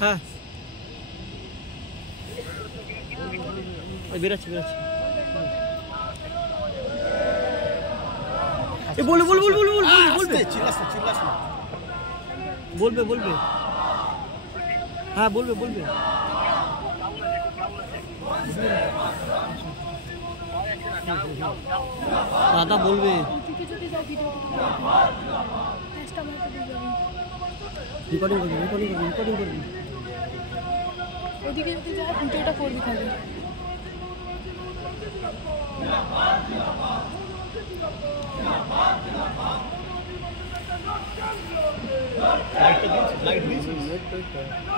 হ্যাঁ বেরাচ্ছি বেরাচ্ছি বলবে বলবে বলবে বলবে বলবে বলবে হ্যাঁ বলবে বলবে দাদা বলবে রেকর্ডিং করবি রেকর্ডিং করবি রেকর্ডিং করবি ওদিকে যদি যায় ভিডিওটা করবি খালি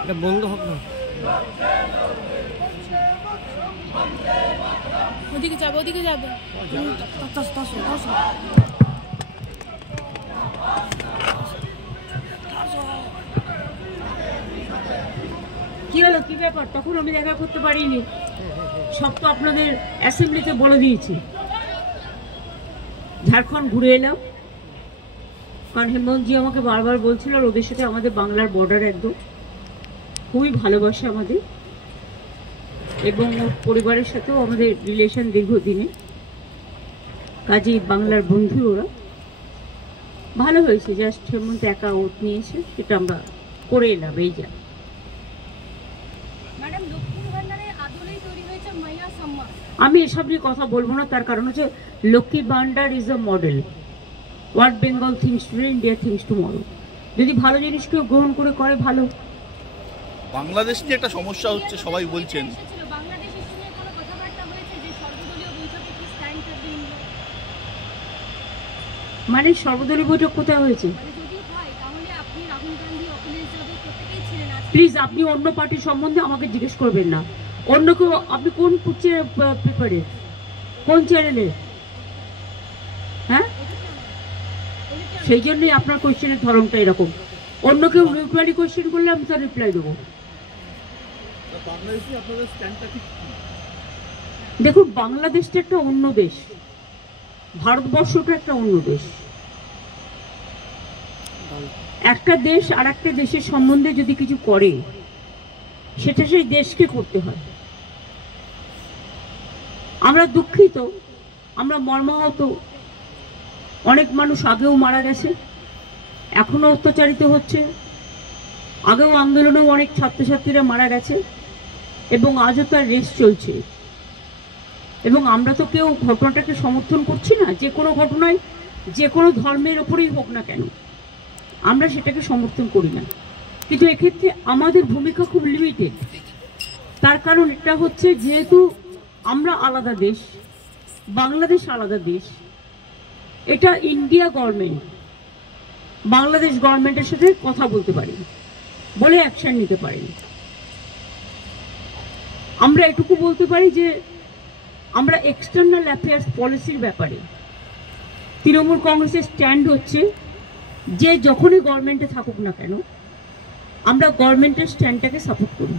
এটা বন্ধ হবে না ওদিকে যাবে ওদিকে যাবে কি হলো কি ব্যাপার তখন আমি দেখা করতে পারিনি সব তো আপনাদের অ্যাসেম্বলিতে বলে দিয়েছি ঝাড়খণ্ড ঘুরে এলাম কারণ হেমন্তজি আমাকে বারবার বলছিল আর ওদের সাথে আমাদের বাংলার বর্ডার একদম খুবই ভালোবাসে আমাদের এবং ওর পরিবারের সাথেও আমাদের রিলেশন দীর্ঘদিনে কাজেই বাংলার বন্ধু ওরা ভালো হয়েছে জাস্ট হেমন্ত একা ওট নিয়েছে সেটা আমরা করে এলাম এই যা আমি এসব নিয়ে কথা বলবো না তার কারণ হচ্ছে Lakshmi Bhandar is a model what Bengal thinks today India thinks tomorrow যদি ভালো জিনিস কেউ গ্রহণ করে করে ভালো বাংলাদেশ নিয়ে একটা সমস্যা হচ্ছে সবাই বলছেন মানে সর্বদলীয় বৈঠক কোথায় হয়েছে প্লিজ আপনি অন্য পার্টির সম্বন্ধে আমাকে জিজ্ঞেস করবেন না অন্য কেউ আপনি কোন পেপারে কোন চ্যানেলে হ্যাঁ সেই জন্যই আপনার কোয়েশ্চেনের ধরনটা এরকম অন্য কেউ নিউট্রালি কোয়েশ্চেন করলে আমি তার রিপ্লাই দেবো দেখুন বাংলাদেশটা একটা অন্য দেশ ভারতবর্ষটা একটা অন্য দেশ একটা দেশ আর একটা দেশের সম্বন্ধে যদি কিছু করে সেটা সেই দেশকে করতে হয় আমরা দুঃখিত আমরা মর্মাহত অনেক মানুষ আগেও মারা গেছে এখনো অত্যাচারিত হচ্ছে আগেও আন্দোলনেও অনেক ছাত্রছাত্রীরা মারা গেছে এবং আজও তার রেস চলছে এবং আমরা তো কেউ ঘটনাটাকে সমর্থন করছি না যে কোনো ঘটনায় যে কোনো ধর্মের ওপরেই হোক না কেন আমরা সেটাকে সমর্থন করি না কিন্তু এক্ষেত্রে আমাদের ভূমিকা খুব লিমিটেড তার কারণ এটা হচ্ছে যেহেতু আমরা আলাদা দেশ বাংলাদেশ আলাদা দেশ এটা ইন্ডিয়া গভর্নমেন্ট বাংলাদেশ গভর্নমেন্টের সাথে কথা বলতে পারি বলে অ্যাকশন নিতে পারি আমরা এটুকু বলতে পারি যে আমরা এক্সটার্নাল অ্যাফেয়ার্স পলিসির ব্যাপারে তৃণমূল কংগ্রেসের স্ট্যান্ড হচ্ছে যে যখনই গভর্নমেন্টে থাকুক না কেন আমরা গভর্নমেন্টের স্ট্যান্ডটাকে সাপোর্ট করি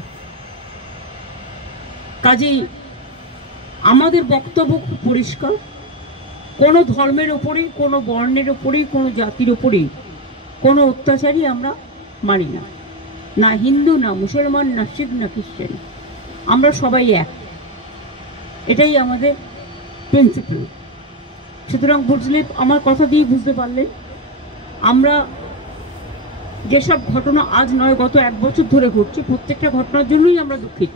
কাজেই আমাদের বক্তব্য খুব পরিষ্কার কোনো ধর্মের ওপরেই কোনো বর্ণের ওপরেই কোনো জাতির ওপরেই কোনো অত্যাচারই আমরা মানি না না হিন্দু না মুসলমান না শিখ না খ্রিস্টান আমরা সবাই এক এটাই আমাদের প্রিন্সিপাল সুতরাং বুঝলে আমার কথা দিয়ে বুঝতে পারলেন আমরা যেসব ঘটনা আজ নয় গত 1 বছর ধরে ঘটছে প্রত্যেকটা ঘটনার জন্যই আমরা দুঃখিত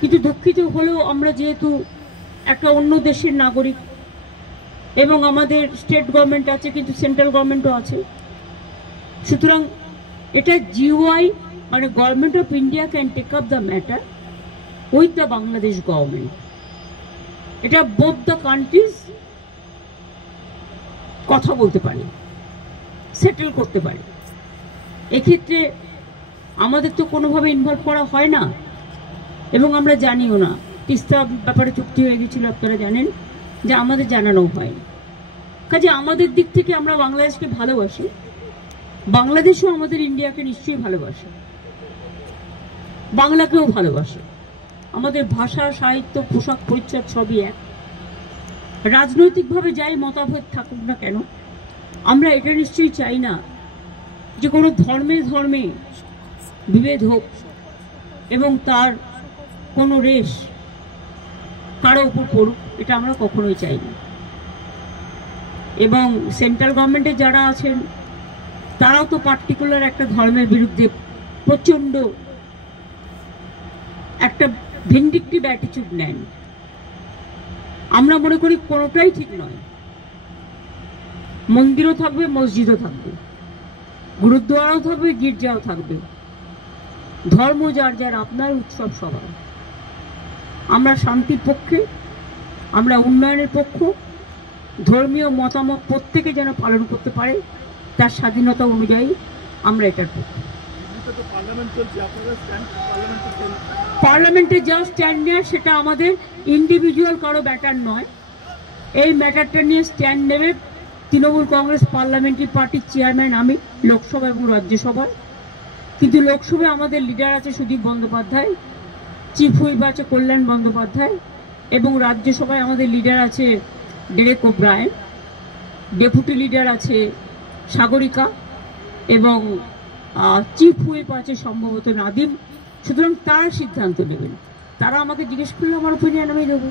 কিন্তু দুঃখিত হলেও আমরা যেহেতু একটা অন্য দেশের নাগরিক এবং আমাদের স্টেট গভর্নমেন্ট আছে কিন্তু সেন্ট্রাল গভর্নমেন্টও আছে সুতরাং এটা জিওআই মানে government of India can take up the matter with the Bangladesh government এটা বোথ দ্য কান্ট্রিজ কথা বলতে পারে সেটেল করতে পারে এক্ষেত্রে আমাদের তো কোনোভাবে ইনভলভ করা হয় না এবং আমরা জানিও না তিস্তা ব্যাপারে চুক্তি হয়ে গেছিল আপনারা জানেন যে আমাদের জানানো হয় কাজে আমাদের দিক থেকে আমরা বাংলাদেশকে ভালোবাসি বাংলাদেশও আমাদের ইন্ডিয়াকে নিশ্চয়ই ভালোবাসে বাংলাকেও ভালোবাসে আমাদের ভাষা সাহিত্য পোশাক পরিচ্ছদ সবই এক রাজনৈতিকভাবে যাই মতভেদ থাকুক না কেন আমরা এটা নিশ্চয়ই চাই না যে কোনো ধর্মে ধর্মে বিভেদ হোক এবং তার কোনো রেশ কারো উপর পড়ুক, এটা আমরা কখনোই চাই না। এবং সেন্ট্রাল গভর্নমেন্টে যারা আছেন তারাও তো পার্টিকুলার একটা ধর্মের বিরুদ্ধে প্রচণ্ড একটা ভিন্ডিকটিভ অ্যাটিটিউড নেন। আমরা মনে করি কোনোটাই ঠিক নয়। মন্দিরও থাকবে, মসজিদও থাকবে, গুরুদ্বারাও থাকবে, গির্জাও থাকবে। ধর্ম যার যার, আপনার উৎসব সবার। আমরা শান্তির পক্ষে, আমরা উন্নয়নের পক্ষ। ধর্মীয় মতামত প্রত্যেকে যেন পালন করতে পারে তার স্বাধীনতা অনুযায়ী, আমরা এটার পক্ষে। পার্লামেন্টে যা স্ট্যান্ড নেয় সেটা আমাদের ইন্ডিভিজুয়াল কারো ব্যাটার নয়। এই ম্যাটারটা নিয়ে স্ট্যান্ড নেবে তৃণমূল কংগ্রেস পার্লামেন্টারি পার্টির চেয়ারম্যান, আমি লোকসভা এবং রাজ্যসভায়। কিন্তু লোকসভায় আমাদের লিডার আছে সুদীপ বন্দ্যোপাধ্যায়, চিফ হুইপ আছে কল্যাণ বন্দ্যোপাধ্যায়, এবং রাজ্যসভায় আমাদের লিডার আছে ডেরেক ওব্রায়েন, ডেপুটি লিডার আছে সাগরিকা, এবং চিফ হুইপ আছে সম্ভবত নাদিম। সুতরাং তারা সিদ্ধান্ত নেবেন। তারা আমাকে জিজ্ঞেস করলে আমার ওপিনিয়ন আমি দেবো।